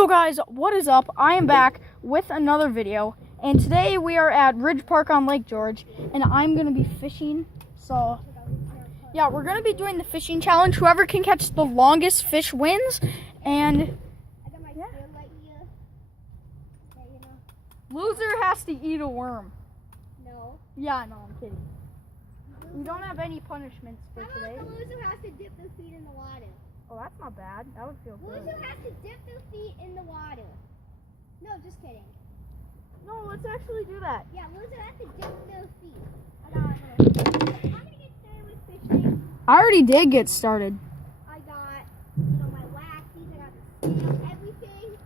Yo guys, what is up? I am back with another video, and today we are at Ridge Park on Lake George, and I'm going to be fishing. So, yeah, we're going to be doing the fishing challenge. Whoever can catch the longest fish wins, and yeah. Loser has to eat a worm. No. Yeah, no, I'm kidding. We don't have any punishments for today. The loser has to dip their feet in the water. Oh, that's not bad. That would feel good. Loser has to dip their feet in the water. No, just kidding. No, let's actually do that. Yeah, loser has to dip their feet. I'm gonna get started with fishing. I already did get started. I got, my waxies. I got the scale, everything.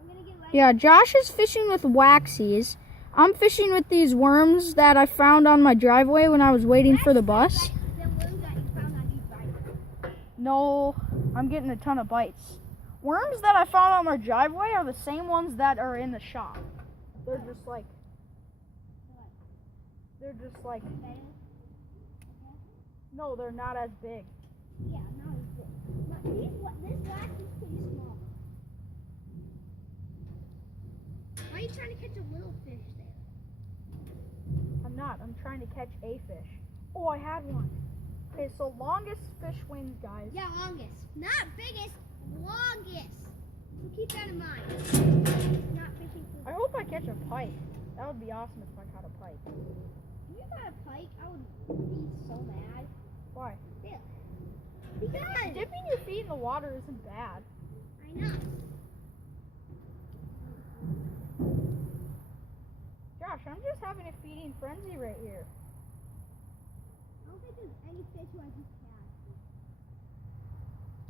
I'm gonna get ready. Yeah, Josh is fishing with waxies. I'm fishing with these worms that I found on my driveway when I was waiting for the bus. The worms that you found on your driveway. No, I'm getting a ton of bites. Worms that I found on my driveway are the same ones that are in the shop. They're just like, no, they're not as big. Yeah, not as big. But this wax is pretty small. Why are you trying to catch a little fish there? I'm not. I'm trying to catch a fish. Oh, I had one. Okay, so longest fish wins, guys. Yeah, longest. Not biggest, longest. So keep that in mind. Not fishing for. I hope I catch a pike. That would be awesome if I caught a pike. If you got a pike, I would be so mad. Why? Yeah. Because Dipping your feet in the water isn't bad. I know. Josh, I'm just having a feeding frenzy right here. I don't think there's any fish who I just cast.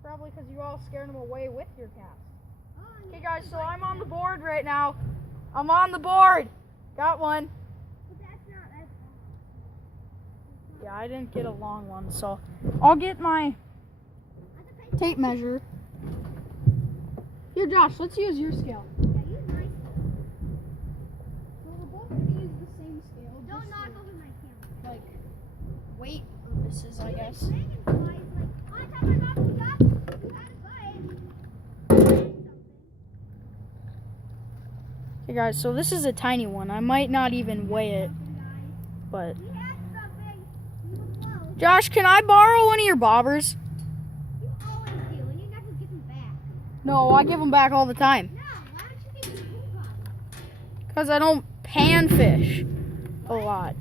Probably because you all scared them away with your cast. Oh, Okay, guys, so I'm on the board right now. I'm on the board. Got one. But that's not. Yeah, I didn't get a long one, so I'll get my tape measure. Here, Josh, let's use your scale. Yeah, use my scale. So we're both going to use the same scale. Don't knock over my camera. Like, weight purposes, I guess. Dragonflies, like, on top of my mouth, you had a bite. Okay, guys, so this is a tiny one. I might not even weigh it, but... We had something. We were close. Josh, can I borrow one of your bobbers? You always do, and you never give them back. No, I give them back all the time. No, why don't you give them back? Because I don't pan fish a lot.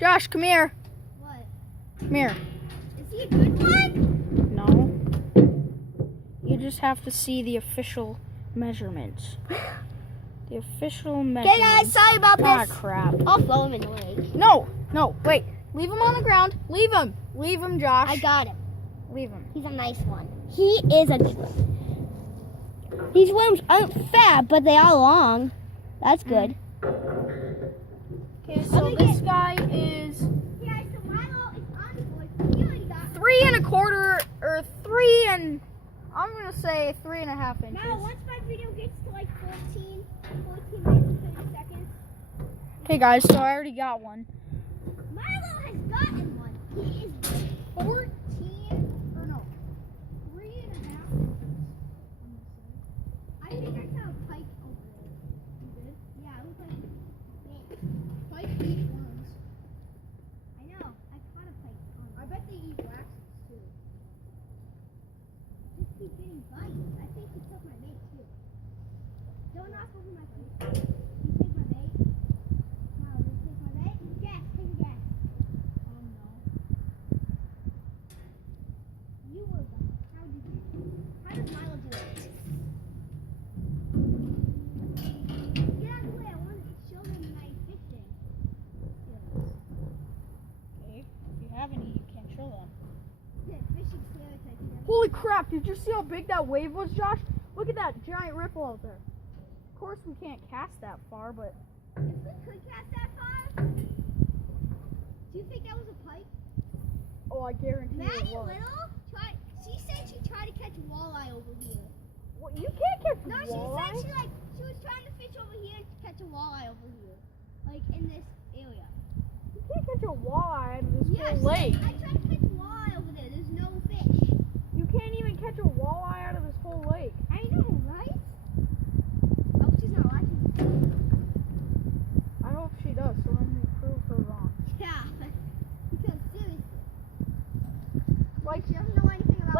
Josh, come here. What? Come here. Is he a good one? No. You just have to see the official measurements. The official measurements. Okay, guys, sorry about Ah, this. crap. I'll throw him in the lake. No, wait. Leave him on the ground. Leave him, Josh. I got him. Leave him. He's a nice one. He is a. These worms aren't fat, but they are long. That's good. Okay, so this guy is Yeah, so Milo is on the board. He already got 3 1/4 or 3 and I'm gonna say 3.5 inches. Now, once my video gets to like 14 minutes and 30 seconds, Okay, guys, so I already got one. Milo has gotten one. He is 14, or no, 3.5 inches. I think I saw a pike over there. You did? Yeah, it was like, man, pike eat worms. I know, I caught a pike. I bet they eat waxes too. Just keep getting bites. I think he took my bait too. Don't knock over my feet. You take my bait? Milo, did you take my bait? Guess, take a guess. No. You were right. How did you? How does Milo do it? Get out of the way. I want to show them my fishing skills. Okay, if you have any, you can show them. Yeah, fishing stereotypes. Holy crap, did you see how big that wave was, Josh? Look at that giant ripple out there. Of course, we can't cast that far, but... If we could cast that far, do you think that was a pike? Oh, I guarantee Maddie it was. Little tried. She said she tried to catch walleye over here. What, you can't catch No, walleye. she said she was trying to fish over here to catch a walleye over here, like in this area. You can't catch a walleye out of this Yeah, whole lake. I tried to catch walleye over there. There's no fish. You can't even catch a walleye out of this whole lake. I know.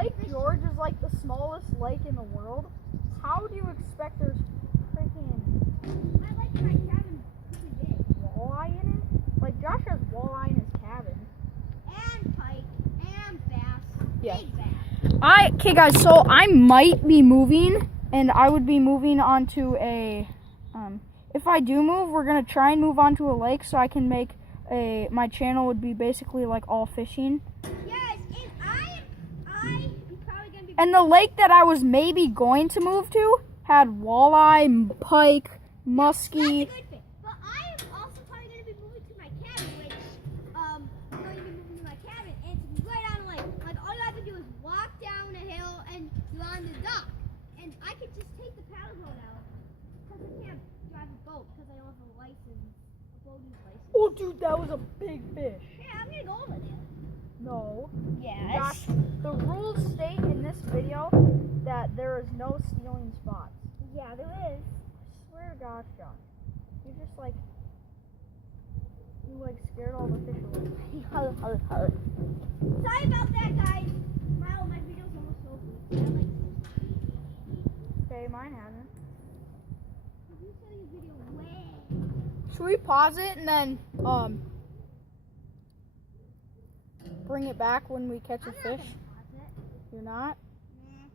Lake George is like the smallest lake in the world, how do you expect there's freaking I like my cabin pretty big. walleye in it? Like Josh has walleye in his cabin. And pike and bass. Yeah. Big bass. Okay guys, so I might be moving, and I would be moving onto a, if I do move, we're gonna try and move onto a lake so I can make my channel would be basically like all fishing. Yes, and I am probably gonna be. And the lake that I was maybe going to move to had walleye, pike, That's a muskie. good thing. But I am also probably gonna be moving to my cabin, which I'm going to be moving to my cabin, and it's right on a lake. Like all you have to do is walk down a hill and you're on the dock. And I could just take the paddle boat out because I can't drive a boat because I don't have a license, a boating license. Oh dude, that was a big fish. Yeah, I'm gonna go over there. No. Yes. Josh, the rules state in this video that there is no stealing spots. Yeah, there is. I swear to gosh, Josh. You just like, you like scared all the fish away. Sorry about that, guys. My video's almost over. Okay, mine hasn't. You saw your video way. Should we pause it and then bring it back when we catch a I'm not fish? gonna pause it. You're not? Nah.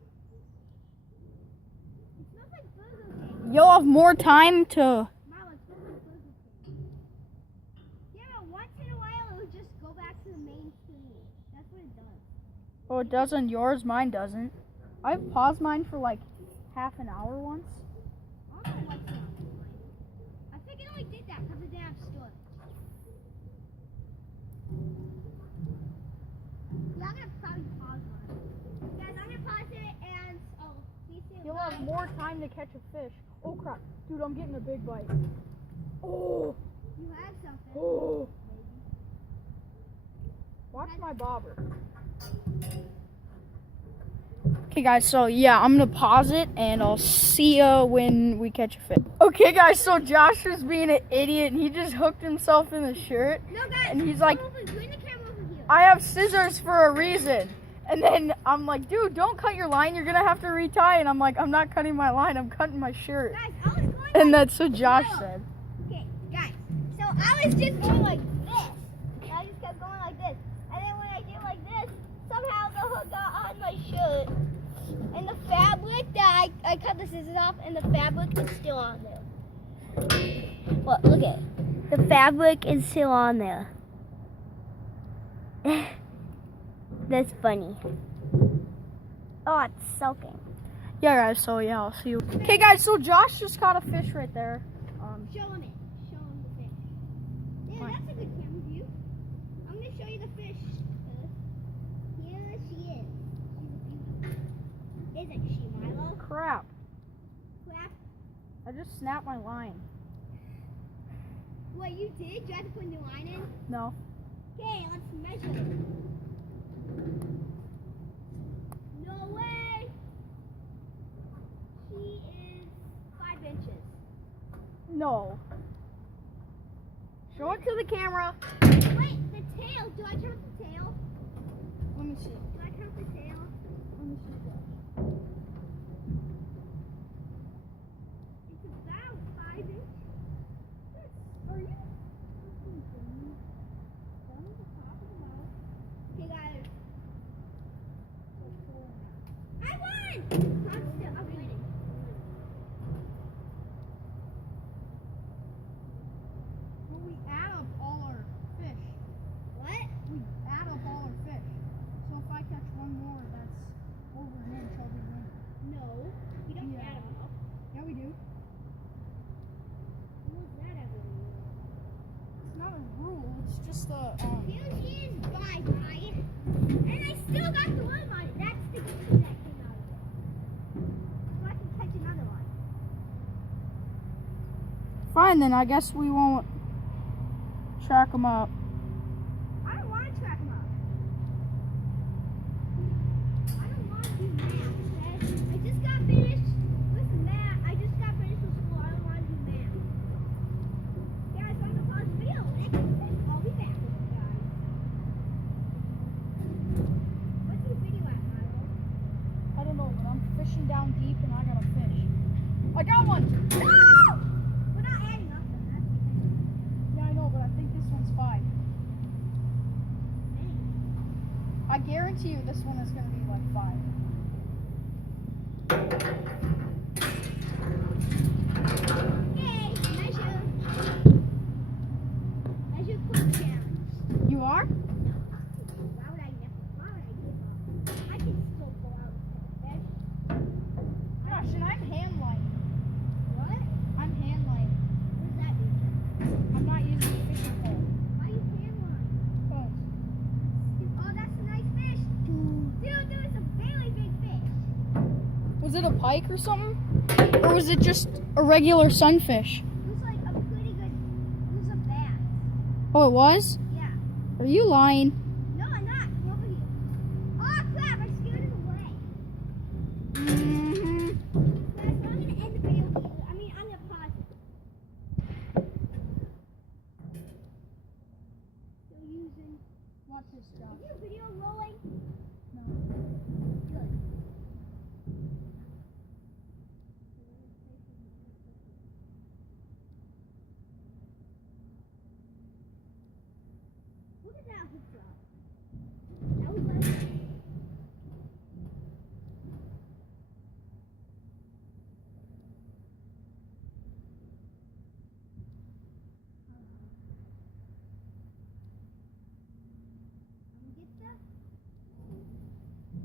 It smells like Burger King. You'll have more time to. Mama, it smells like Burger King. Yeah, but once in a while it would just go back to the main screen. That's what it does. Oh, it does on yours. Mine doesn't. I've paused mine for like half an hour once. I don't know what's wrong with mine. I think it only did that because it didn't have storage. Yeah, I'm gonna probably pause mine. Guys, I'm gonna pause it and see you soon. You'll have more time to catch a fish. Oh crap, dude! I'm getting a big bite. Oh, You have something. oh! Maybe. Watch my bobber. Okay guys, so yeah, I'm gonna pause it and I'll see ya when we catch a fish. Okay guys, so Josh was being an idiot and he just hooked himself in the shirt. No, guys. And he's like, bring the camera over here. I have scissors for a reason. And then I'm like, dude, don't cut your line, you're gonna have to retie. And I'm like, I'm not cutting my line, I'm cutting my shirt. Guys, I was going And like, that's what Josh said. okay, guys. So I was just going like this. I just kept going like this. And then when I did like this, somehow the hook got on my shirt. And the fabric that I cut the scissors off, and the fabric is still on there. Well, look at it. The fabric is still on there. That's funny. Oh, it's soaking. Yeah guys, so yeah, I'll see you. Okay guys, so Josh just caught a fish right there. Show him it. Show him the fish. Yeah, Fine. that's a good camera view. I'm going to show you the fish. Here she is. She's a beauty. Isn't she, Milo? Crap, Crap. I just snapped my line. What you did? You had to put a new line in? No. Okay, let's measure it. No way. She is 5 inches. No. Show it to the camera. Wait, the tail. Do I count the tail? Let me see. Do I count the tail? Let me see that. It's about 5 inches. Are you? Okay, guys. I won! I'm winning. Well, we add up all our fish. What? We add up all our fish. So if I catch one more, that's over an inch, I'll be winning. No. You don't Yeah. add them up. Yeah, we do. What's that ever mean? It's not a rule. It's just a. Here she is, bye-bye. And I still got the worm on it. That's the good thing that came out of it. So I can catch another one. Fine, then I guess we won't track them up. I don't want to track them up. I don't want to do math, okay? I just got finished with math. I just got finished with school. I don't want to do math. Guys, I'm going to pause the video. I'll be back with you guys. What's your video at, Milo? fishing down deep and I got a fish. I got one! No! We're not adding up to that. Yeah, I know, but I think this one's 5. I guarantee you this one is going to be like 5. Okay, measure quick challenge. You are? Why would I give up? I can still go out and fish. Gosh, and I'm hand lining. What? I'm hand lining. What does that mean? I'm not using a fishing pole. Why you hand line? Oh. Oh, that's a nice fish. Dude, it's a really big fish. Was it a pike or something? Or was it just a regular sunfish? It was like a pretty good, it was a bass. Oh, it was? Yeah. Are you lying? No, I'm not. Nobody. Oh, crap, I scared it away. Mm-hmm. Guys, I'm going to end the video. I'm going to pause it. Still using. Watch this, Josh. Is your video rolling? No. Good. Look at that hook drop. That was like. Get that?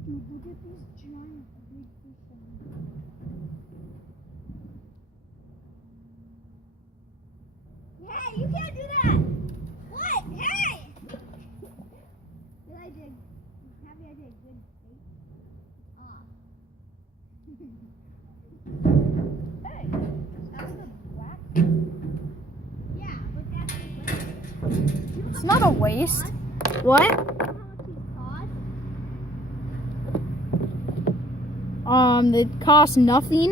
Dude, look at these giant big fish. Hey, you can't do that! What? Hey! Did I did? Happy I did good bait? Ah. Hey, that's a black. Yeah, but that's the way. It's not a waste. What? You know how much these cost? It costs nothing.